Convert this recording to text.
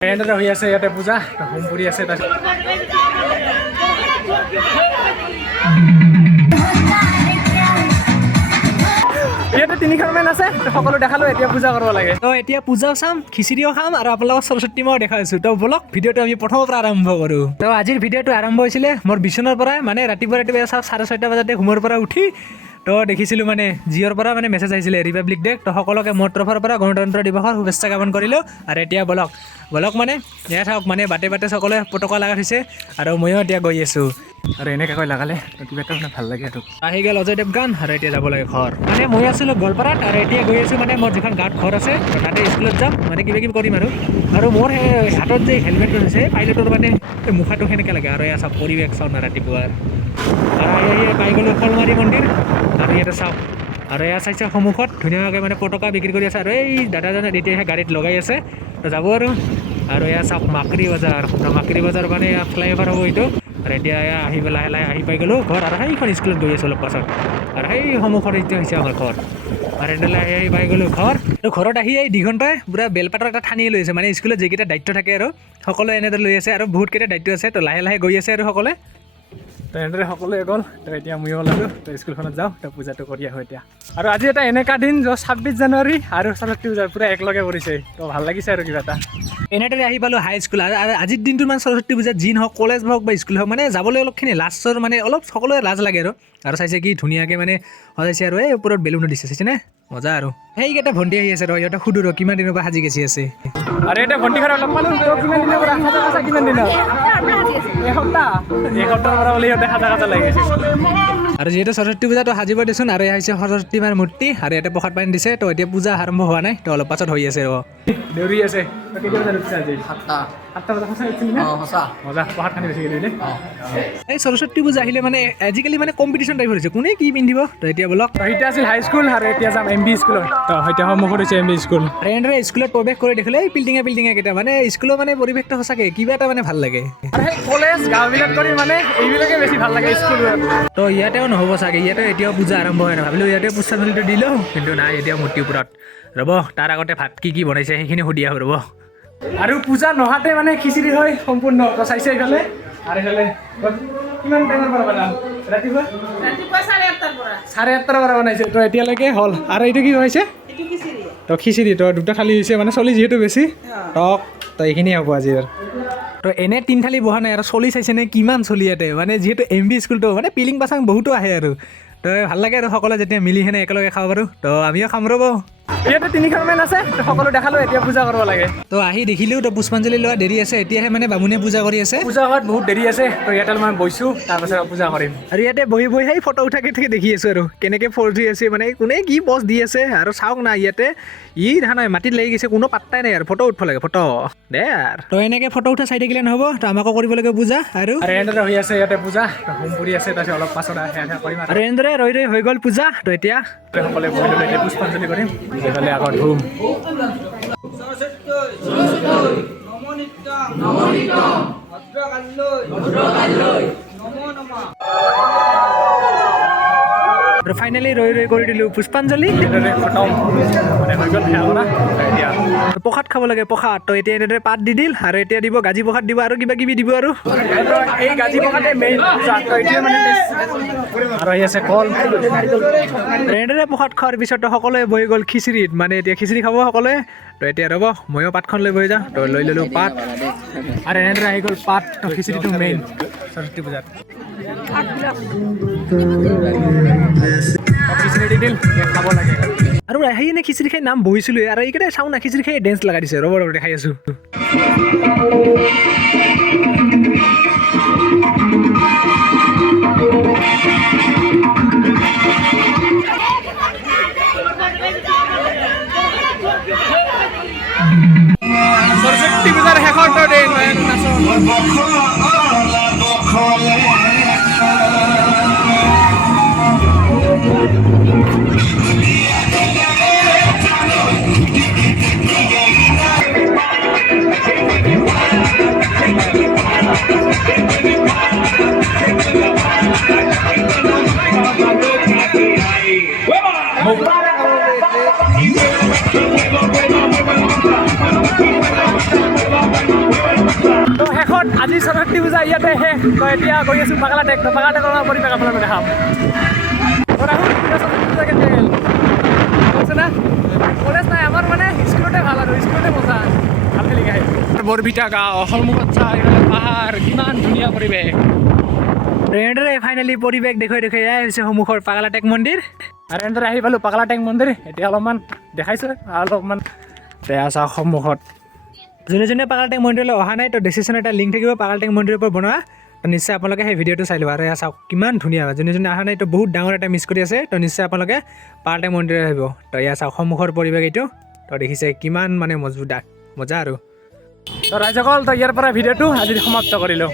এনেদৰে হৈ আছে ইয়াতে পূজা হোম কৰি আছে তাত ইয়াতে তিনিখনমান আছে সকলো দেখালো এতিয়া পূজা কৰিব লাগে তো এতিয়া পূজাও চাম খিচিৰিও খাম আৰু আপোনালোকক সৰস্বতী মাও দেখাই আছো তো বলক ভিডিঅ'টো আমি প্ৰথমৰ পৰা আৰম্ভ কৰোঁ তো আজিৰ ভিডিঅ'টো আৰম্ভ হৈছিলে মোৰ বিচনাৰ পৰা মানে ৰাতিপুৱা 6:30 বজাতে ঘুমৰ পৰা উঠি তো দেখিছিলোঁ মানে জিঅ'ৰ পৰা মানে মেছেজ আহিছিলে ৰিপাব্লিক ডে তো সকলোকে মোৰ তৰফৰ পৰা গণতন্ত্ৰ দিৱসৰ শুভেচ্ছা জ্ঞাপন কৰিলোঁ আৰু এতিয়া বলক মানে এয়া থাকক মানে বাটে বাটে সকলোৱে পতাকা লগাই থৈছে আৰু ময়ো এতিয়া গৈ আছোঁ আৰু এনেকৈ কৈ লগালে কিবা এটা মানে ভাল লাগে আৰু আহি গ'ল অজয় দেৱগান আৰু এতিয়া যাব লাগে ঘৰ মানে মই আছিলোঁ গোৱালপাৰাত আৰু এতিয়া গৈ আছোঁ মানে মোৰ যিখন গাঁৱত ঘৰ আছে তাতে স্কুলত যাম মানে কিবা কিবি কৰিম আৰু মোৰ সেই হাতত যে হেলমেটটো হৈছে পাইলটৰ মানে মুখাটো সেনেকৈ লাগে আৰু এয়া চাওক পৰিৱেশ চাওঁ না ৰাতিপুৱাৰ আৰু আহি পাই গ'লোঁ শলমাৰী মন্দিৰ আৰু ইয়াতে চাওক আৰু এয়া চাইছে সন্মুখত ধুনীয়াকৈ মানে পতাকা বিক্ৰী কৰি আছে আৰু এই দাদাজনে এতিয়াহে গাড়ীত লগাই আছে তো যাব আৰু এয়া চাওক মাকৰি বজাৰ মানে ফ্লাইঅভাৰ হ'ব এইটো আৰু এতিয়া আহি লাহে লাহে আহি পাই গ'লোঁ ঘৰ আৰু সেইখন স্কুলত গৈ আছোঁ অলপ পাছত আৰু সেই সন্মুখত এতিয়া হৈছে আমাৰ ঘৰ আৰু এনেদৰে আহি পাই গ'লোঁ ঘৰ তো ঘৰত আহি এই দিঘণ্টাই পূৰা বেলপাতৰ এটা ঠানি লৈ আছে মানে স্কুলত যিকেইটা দায়িত্ব থাকে আৰু সকলোৱে এনেদৰে লৈ আছে আৰু বহুতকেইটা দায়িত্ব আছে তো লাহে লাহে গৈ আছে আৰু সকলোৱে তো এনেদৰে সকলোৱে গ'ল তো এতিয়া ময়ো ওলালোঁ তো স্কুলখনত যাওঁ তো পূজাটো কৰি আহোঁ এতিয়া আৰু আজি এটা এনেকুৱা দিন যে 26 জানুৱাৰী আৰু সৰস্বতী পূজা পূৰা একেলগে পৰিছে তো ভাল লাগিছে আৰু কিবা এটা এনেদৰে আহি পালোঁ হাই স্কুল আৰু আজিৰ দিনটোত মানে সৰস্বতী পূজা যি নহওক কলেজ হওক বা স্কুল হওক মানে যাবলৈ অলপখিনি লাজৰ মানে অলপ সকলোৱে লাজ লাগে আৰু চাইছে কি ধুনীয়াকৈ মানে সজাইছে আৰু এই ওপৰত বেলুনো দিছে চাইছেনে মজা আৰু সেইকেইটা ভণ্টি আহি আছে সিহঁতে সুধো কিমান দিনৰ পৰা সাজি গেছি আছে আৰু এতিয়া ভণ্টিখন লগ পালোঁ কিমান দিনৰ পৰা সাজা কিমান দিনৰ এসপ্তাহৰ পৰা বোলে সিহঁতে সাজা লাগি আছে আৰু যিহেতু সৰস্বতী পূজাটো সাজিব দিছোন আৰু এয়া হৈছে সৰস্বতী মাৰ মূৰ্তি আৰু ইয়াতে প্ৰসাদ পানী দিছে তো এতিয়া পূজা আৰম্ভ হোৱা নাই তো অলপ পাছত হৈ আছে দেউৰি আছে এই সৰস্বতী পূজা আহিলে মানে আজিকালি মানে কম্পিটিশ্যন টাইপ হৈছে কোনে কি পিন্ধিব তো এতিয়া বলক এতিয়া আছিল হাই স্কুল আৰু এতিয়া যাম MB স্কুলত তো এতিয়া সন্মুখত হৈছে MB স্কুল আৰু এনেদৰে স্কুলত প্ৰৱেশ কৰি দেখিলে এই পিল্ডিঙে কেইটা মানে স্কুলৰ মানে পৰিৱেশটো সঁচাকৈ কিবা এটা মানে ভাল লাগে আৰু সেই কলেজ গাঁওবিলাক কৰি মানে এইবিলাকে বেছি ভাল লাগে স্কুলত তো ইয়াতেও নহ'ব চাগে ইয়াতে এতিয়াও পূজা আৰম্ভ হয় না ভাবিলোঁ ইয়াতে পুষ্পাঞ্জলিটো দিলোঁ কিন্তু নাই এতিয়া মূৰ্তিৰ ওপৰত ৰ'ব তাৰ আগতে ভাত কি বনাইছে সেইখিনি সুধি আহোঁ ৰ'ব আৰু পূজা নহাতে মানে খিচিৰি হয় সম্পূৰ্ণ তো চাইছে এইফালে আৰু এইফালে কিমান টাইমৰ পৰা বনাম ৰাতিপুৱা 8:30 পৰা বনাইছিল তো এতিয়ালৈকে হ'ল আৰু এইটো কি হৈছে তো খিচিৰি তো দুটা থালি হৈছে মানে চলি যিহেতু বেছি তো এইখিনিয়ে হ'ব আজি তো এনে 3 থালি বহা নাই আৰু চলি চাইছেনে কিমান চলি ইয়াতে মানে যিহেতু MB স্কুলটো মানে পিলিং পাচাং বহুতো আহে আৰু তো ভাল লাগে আৰু সকলোৱে যেতিয়া মিলি সেনে একেলগে খাব পাৰোঁ তো আমিও খাম ৰ'ব ইয়াতে 3খনমান আছে তো সকলো দেখালোঁ এতিয়া পূজা কৰিব লাগে তো আহি দেখিলোঁ তো পুষ্পাঞ্জলি লোৱা দেৰি আছে এতিয়াহে মানে বামুণে পূজা কৰি আছে পূজা হোৱাত বহুত দেৰি আছে তো ইয়াতে মই বহিছোঁ তাৰপাছত পূজা কৰিম আৰু ইয়াতে বহি সেই ফটো উঠাকে দেখি আছোঁ আৰু কেনেকৈ ফৰ্জি আছে মানে কোনে কি পষ্ট দি আছে আৰু চাওক না ইয়াতে দেখা নাই মাটিত লাগি গৈছে কোনো পাত্তাই নাই আৰু ফটো উঠিব লাগে ফটো দে আৰু তো এনেকৈ ফটো উঠা চাই থাকিলে নহ'ব তো আমাকো কৰিব লাগে পূজা আৰু এনেদৰে হৈ আছে ইয়াতে পূজা হোম কৰি আছে তাৰপিছত অলপ পাছত কৰিম আৰু এনেদৰে ৰৈ হৈ গ'ল পূজা তো এতিয়া সকলোৱে বহি ল'লে এতিয়া পুষ্পাঞ্জলি কৰিম এইফালে আগত ধুম আৰু ফাইনেলি ৰৈ কৰি দিলোঁ পুষ্পাঞ্জলি খতম মানে হৈ গ'ল এতিয়া প্ৰসাদ খাব লাগে প্ৰসাদ তো এতিয়া এনেদৰে পাত দি দিল আৰু এতিয়া দিব গাজি প্ৰসাদ দিব আৰু কিবা কিবি দিব আৰু এই গাজি প্ৰসাদে মেইন আৰু আহি আছে কল এনেদৰে প্ৰসাদ খোৱাৰ পিছত সকলোৱে বহি গ'ল খিচিৰিত মানে এতিয়া খিচিৰি খাব সকলোৱে তো এতিয়া ৰ'ব ময়ো পাতখন লৈ বহি যাওঁ তো লৈ ল'লোঁ পাত আৰু এনেদৰে আহি গ'ল পাত তো খিচিৰিটো মেইন সৰস্বতী পূজাত খিচিৰি দি দিল খাব লাগে আৰু আহি এনে খিচিৰি খাই নাম বহিছিলোঁ আৰু এইকেইটা চাওঁ না খিচিৰি খাই ডেন্স লগাই দিছে ৰ'ব দেখাই আছোঁ সৰস্বতী পূজাৰ শেষৰ দিন শেষত আজি সৰস্বতী পূজা ইয়াতে শেষ তো এতিয়া গৈ আছোঁ পাগলাটেক তো পাগলাটেকৰ পৰিৱেশ আপোনালোকে দেখাম ৰাহুল সৰস্বতী পূজা কেতিয়া গ'ল কৈছে না কলেজ নাই আমাৰ মানে স্কুলতে ভাল আৰু স্কুলতে মজা ভালকৈ লিখাই বৰবিটা গাঁও সন্মুখত চাহ এইফালে পাহাৰ কিমান ধুনীয়া পৰিৱেশ এনেদৰে ফাইনেলি পৰিৱেশ দেখুৱাই এয়াই হৈছে সন্মুখৰ পাগলাটেক মন্দিৰ আৰু এনেদৰে আহি পালোঁ পাগলাটেক মন্দিৰ এতিয়া অলপমান দেখাইছোঁ অলপমান এয়া চাওক সন্মুখত যোনে যোনে পাগলাটেক মন্দিৰলৈ অহা নাই তো ডেষ্টিনেশ্যন এটা লিংক থাকিব পাগলাটেক মন্দিৰৰ পৰা বনোৱা তো নিশ্চয় আপোনালোকে সেই ভিডিঅ'টো চাই ল'ব আৰু এয়া চাওক কিমান ধুনীয়া যোনে যোনে অহা নাই তো বহুত ডাঙৰ এটা মিছ কৰি আছে তো নিশ্চয় আপোনালোকে পাগলাটেক মন্দিৰত আহিব তো এয়া চাওক সন্মুখৰ পৰিৱেশ এইটো তো দেখিছে কিমান মানে মজবুত মজা আৰু তো ৰাইজসকল তো ইয়াৰ পৰা ভিডিঅ'টো আজি সমাপ্ত কৰিলোঁ